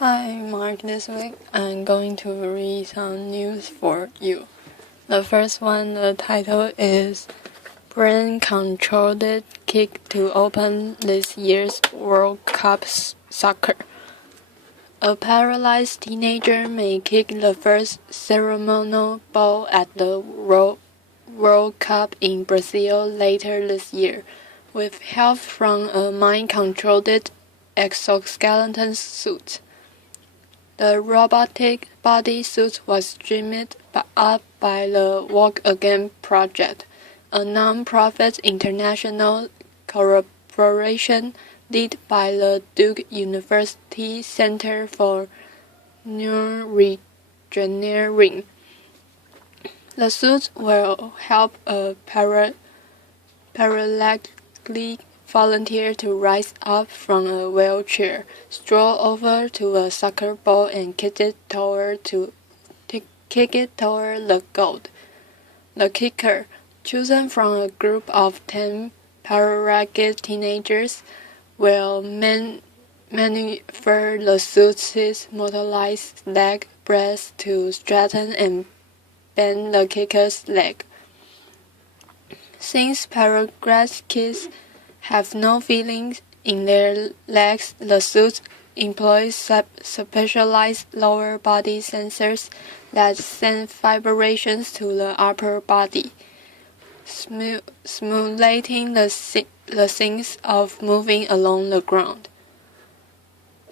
Hi, Mark. This week I'm going to read some news for you. The first one, the title is Brain-Controlled Kick to Open This Year's World Cup Soccer. A paralyzed teenager may kick the first ceremonial ball at the World Cup in Brazil later this year, with help from a mind-controlled exoskeleton suit. The robotic bodysuit was dreamed up by the Walk Again Project, a non-profit international corporation led by the Duke University Center for Neuroengineering. The suit will help a paraplegic volunteer to rise up from a wheelchair, stroll over to a soccer ball and kick it toward the goal. The kicker, chosen from a group of 10 paralytic teenagers, will maneuver the suit's motorized leg brace to straighten and bend the kicker's leg. Since paralytic kids have no feelings in their legs, the suit employs specialized lower body sensors that send vibrations to the upper body, simulating the sense of moving along the ground.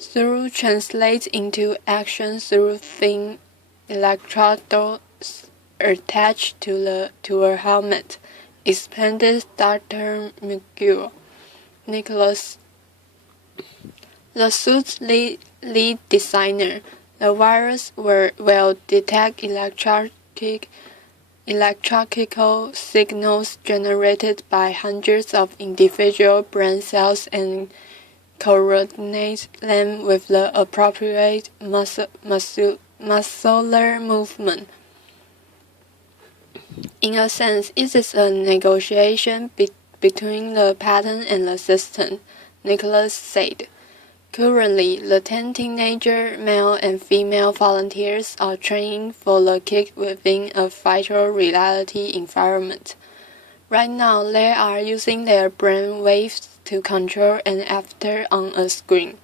Through translates into action through thin electrodes attached to a helmet, explained Dr. McGill. Nicholas, the suit's lead designer. The virus will detect electrical signals generated by hundreds of individual brain cells and coordinate them with the appropriate muscular movement. In a sense, it is a negotiation between the patent and the system, Nicholas said. Currently, the 10 teenager male and female volunteers are training for the kick within a virtual reality environment. Right now, they are using their brain waves to control an avatar on a screen,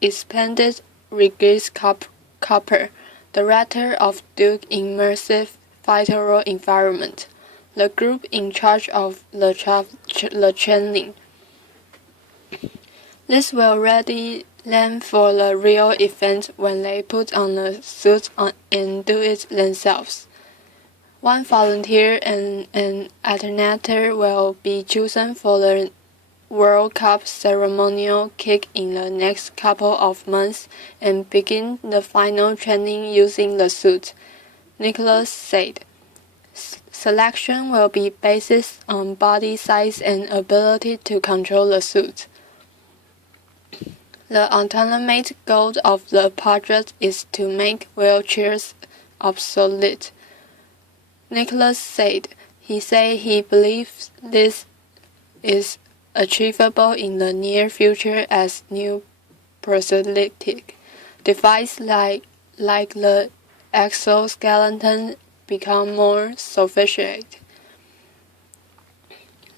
expanded Regis Copper, director of Duke Immersive Virtual Environment, the group in charge of the training. This will ready them for the real event when they put on the suit and do it themselves. One volunteer and an alternator will be chosen for the World Cup ceremonial kick in the next couple of months and begin the final training using the suit, Nicholas said. Selection will be based on body size and ability to control the suit. The ultimate goal of the project is to make wheelchairs obsolete, Nicholas said. He said he believes this is achievable in the near future as new prosthetic devices like the exoskeleton become more sophisticated.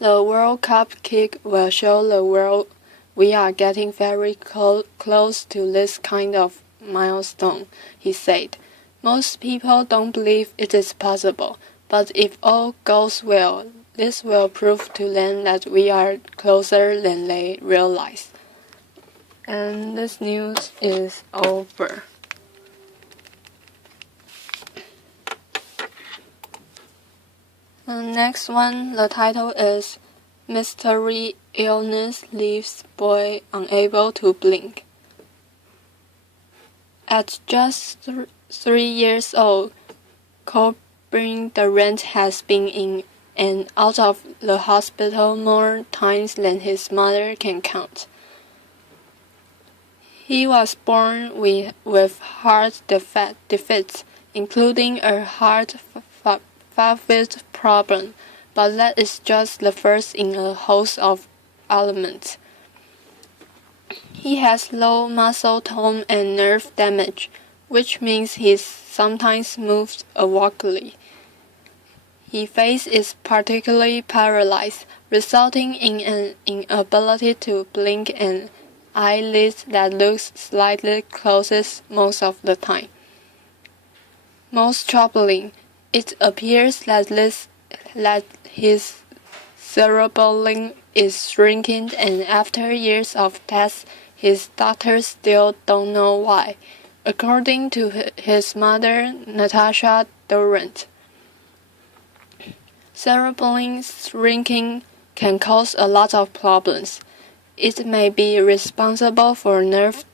The World Cup kick will show the world we are getting very close to this kind of milestone, he said. Most people don't believe it is possible, but if all goes well, this will prove to them that we are closer than they realize. And this news is over. The next one, the title is Mystery Illness Leaves Boy Unable to Blink. At just 3 years old, Corbin Durant has been in and out of the hospital more times than his mother can count. He was born with heart defects, including a heart valve problem, but that is just the first in a host of elements. He has low muscle tone and nerve damage, which means he sometimes moves awkwardly. His face is particularly paralyzed, resulting in an inability to blink and eyelids that looks slightly closed most of the time. Most troubling, it appears that his cerebellum is shrinking, and after years of tests, his doctors still don't know why, according to his mother, Natasha Durant. Cerebellum shrinking can cause a lot of problems. It may be responsible for nerve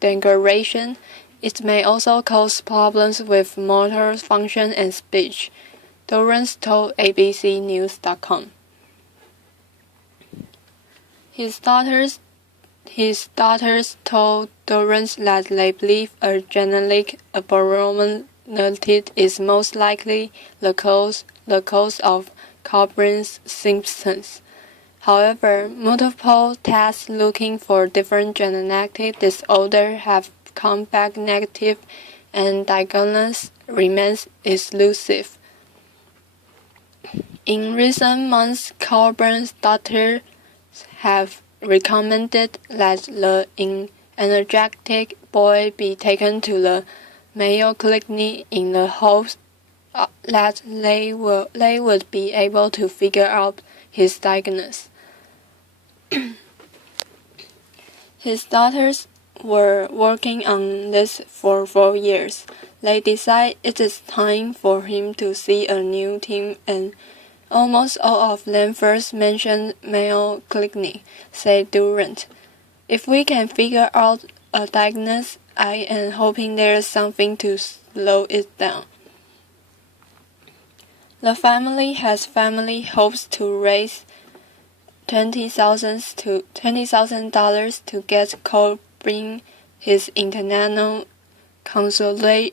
degradation. It may also cause problems with motor function and speech, Durant told ABCnews.com. His daughters told Durant that they believe a genetic abnormality is most likely the cause of Corbin's symptoms. However, multiple tests looking for different genetic disorders have come back negative, and diagnosis remains elusive. In recent months, Corbin's doctors have recommended that the energetic boy be taken to the Mayo Clinic in the hopes that they would be able to figure out his diagnosis. His daughters were working on this for 4 years. They decided it is time for him to see a new team, and almost all of them first mentioned Mayo Clinic, said Durant. If we can figure out a diagnosis, I am hoping there's something to slow it down. The family hopes to raise $20,000 to get Corbin his internal consultation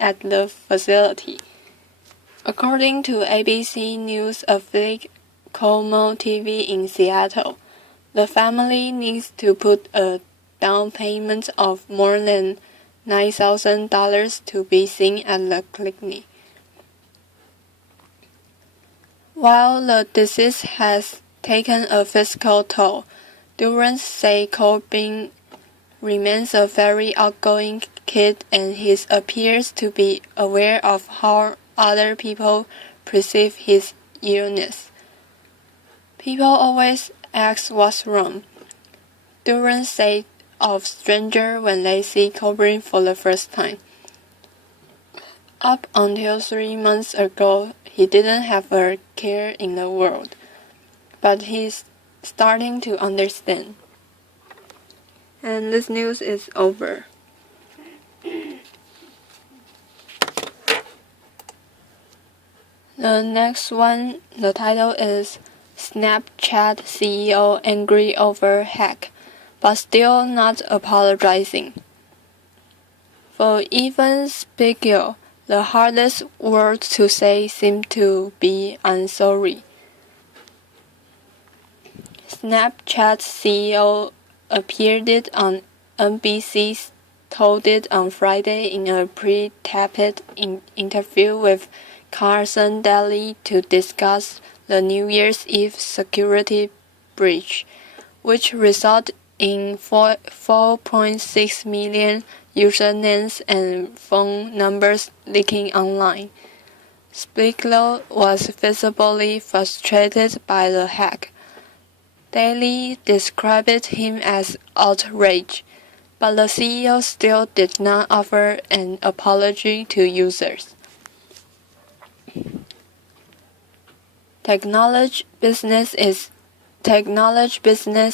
at the facility. According to ABC News affiliate KOMO TV in Seattle, the family needs to put a down payment of more than $9,000 to be seen at the clinic. While the disease has taken a physical toll, Durant said Corbin remains a very outgoing kid, and he appears to be aware of how other people perceive his illness. People always ask what's wrong, Durant said of strangers when they see Corbin for the first time. Up until 3 months ago, he didn't have a care in the world, but he's starting to understand. And this news is over. The next one, the title is Snapchat CEO angry over hack, but still not apologizing. For Evan Spiegel, the hardest word to say seemed to be "I'm sorry." Snapchat CEO appeared on NBC's Told It on Friday in a pre-taped interview with Carson Daly to discuss the New Year's Eve security breach, which resulted in 4.6 million usernames and phone numbers leaking online. Spiegel was visibly frustrated by the hack. Daly described him as outraged, but the CEO still did not offer an apology to users. Technology business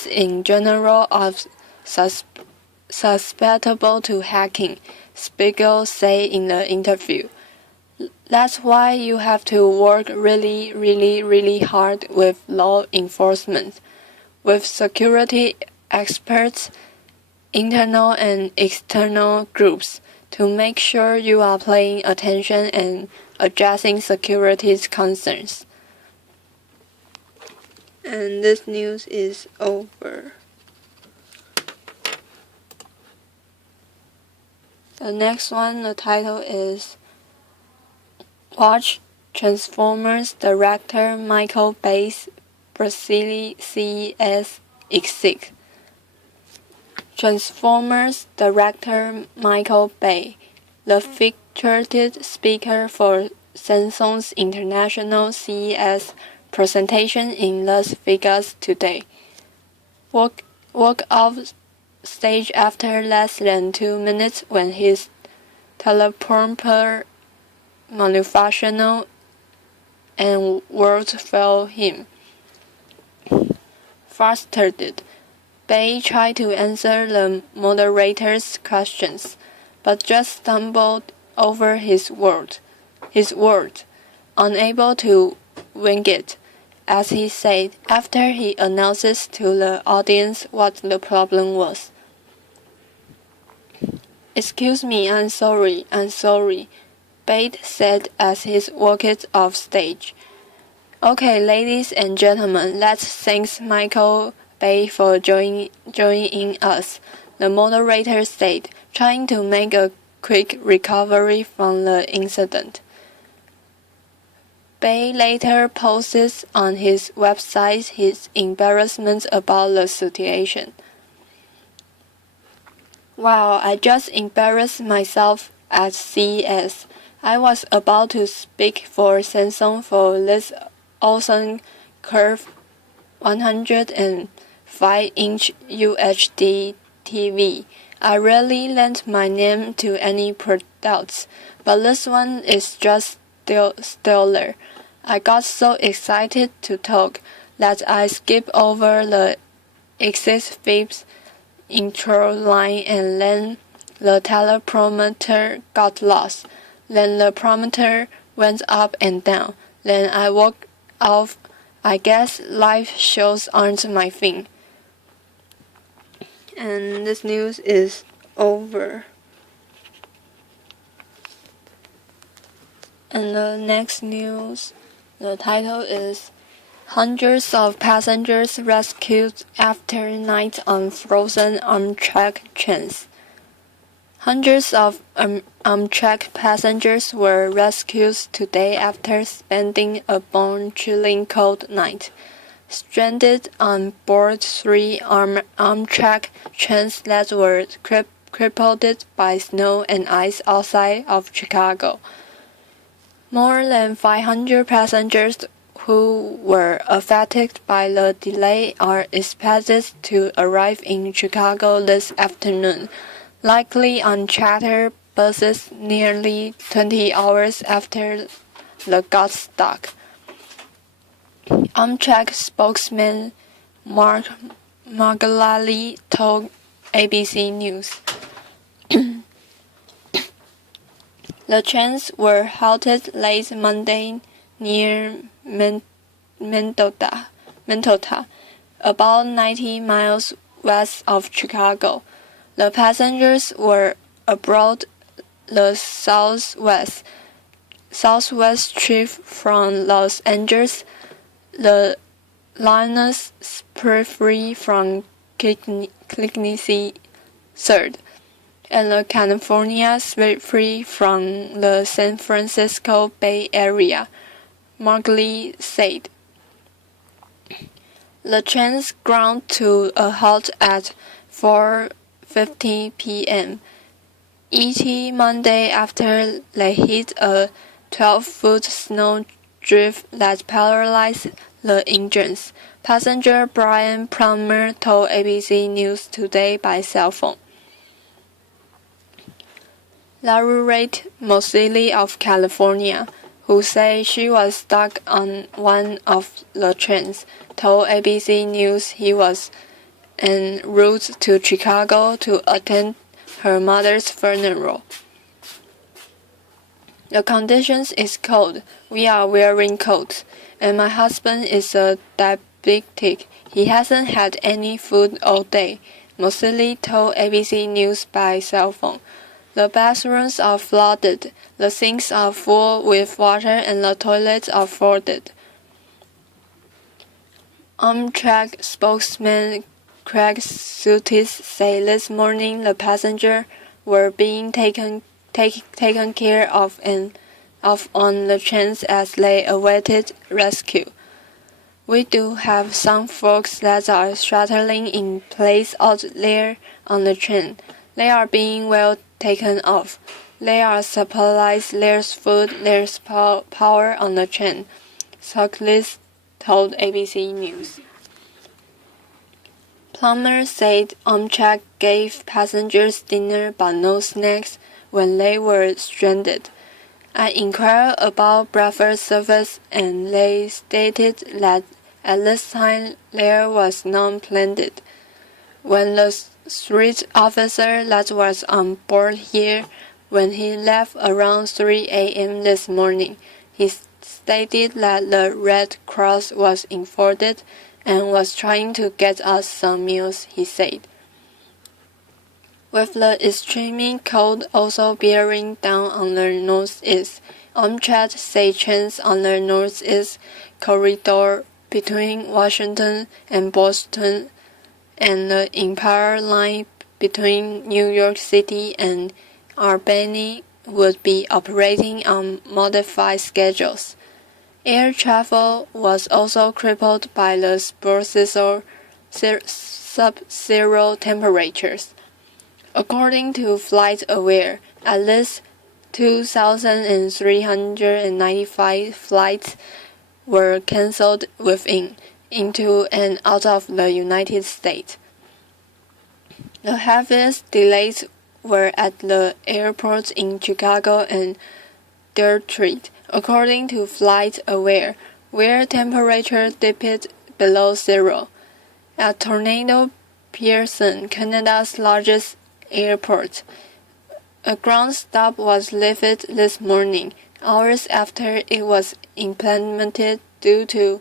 in general is susceptible to hacking, Spiegel said in the interview. That's why you have to work really hard with law enforcement, with security experts, internal and external groups, to make sure you are paying attention and addressing security concerns. And this news is over. The next one, the title is Watch Transformers director Michael Bay's Brazil CES X6. Transformers director Michael Bay, the featured speaker for Samsung's International CES presentation in Las Vegas today, walked off stage after less than 2 minutes when his teleprompter malfunctioned and words failed him. Frustrated, Bay tried to answer the moderator's questions, but just stumbled over his word, unable to wing it, as he said after he announces to the audience what the problem was. "Excuse me, I'm sorry, Bate said as he walked off stage. "Okay, ladies and gentlemen, let's thank Michael Bay for joining us," the moderator said, trying to make a quick recovery from the incident. Bay later posted on his website his embarrassment about the situation. "Wow, I just embarrassed myself at CES. I was about to speak for Samsung for this awesome curved 105-inch UHD TV. I rarely lend my name to any products, but this one is just stellar. I got so excited to talk that I skipped over the X6 intro line, and then the teleprompter got lost. Then the prompter went up and down. Then I walked off. I guess live shows aren't my thing." And this news is over. And the next news, the title is Hundreds of Passengers Rescued After Night on Frozen Amtrak Trains. Hundreds of Amtrak passengers were rescued today after spending a bone-chilling cold night, stranded on board 3 Amtrak trains that were crippled by snow and ice outside of Chicago. More than 500 passengers who were affected by the delay are expected to arrive in Chicago this afternoon, likely on charter buses nearly 20 hours after they got stuck. Amtrak spokesman Mark Margolari told ABC News. The trains were halted late Monday near Mendota, about 90 miles west of Chicago. The passengers were aboard the southwest trip from Los Angeles, the Linus Periphery from Kinzie Third, and the California Periphery from the San Francisco Bay Area, Margley said. The trains ground to a halt at 4:50 p.m. ET Monday after they hit a 12-foot snow drift that paralyzed the engines, passenger Brian Plummer told ABC News Today by cell phone. Larry Moseley of California, who said she was stuck on one of the trains, told ABC News he was en route to Chicago to attend her mother's funeral. The conditions is cold. We are wearing coats. And my husband is a diabetic. He hasn't had any food all day, Moseley told ABC News by cell phone. The bathrooms are flooded, the sinks are full with water, and the toilets are flooded. Amtrak spokesman Craig Surtees said this morning the passengers were being taken care of on the train as they awaited rescue. We do have some folks that are struggling in place out there on the train. They are being well taken of. There are supplies, there's food, there's power on the train, Surtees told ABC News. Plummer said Amtrak gave passengers dinner but no snacks when they were stranded. I inquired about breakfast service and they stated that at this time there was none planned. When the street officer that was on board here, when he left around 3 a.m. this morning, he stated that the Red Cross was informed and was trying to get us some meals, he said. With the extreme cold also bearing down on the northeast, Amtrak said trains on the northeast corridor between Washington and Boston and the Empire Line between New York City and Albany would be operating on modified schedules. Air travel was also crippled by the sub-zero temperatures. According to FlightAware, at least 2,395 flights were cancelled within, into, and out of the United States. The heaviest delays were at the airports in Chicago and Detroit, according to FlightAware, where temperature dipped below zero. At Tornado Pearson, Canada's largest airport, a ground stop was lifted this morning, hours after it was implemented due to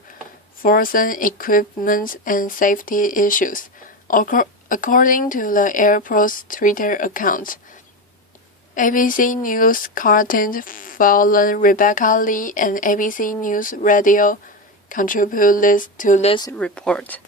frozen equipment and safety issues, according to the airport's Twitter account. ABC News Carlton Fallon, Rebecca Lee, and ABC News Radio contributed to this report.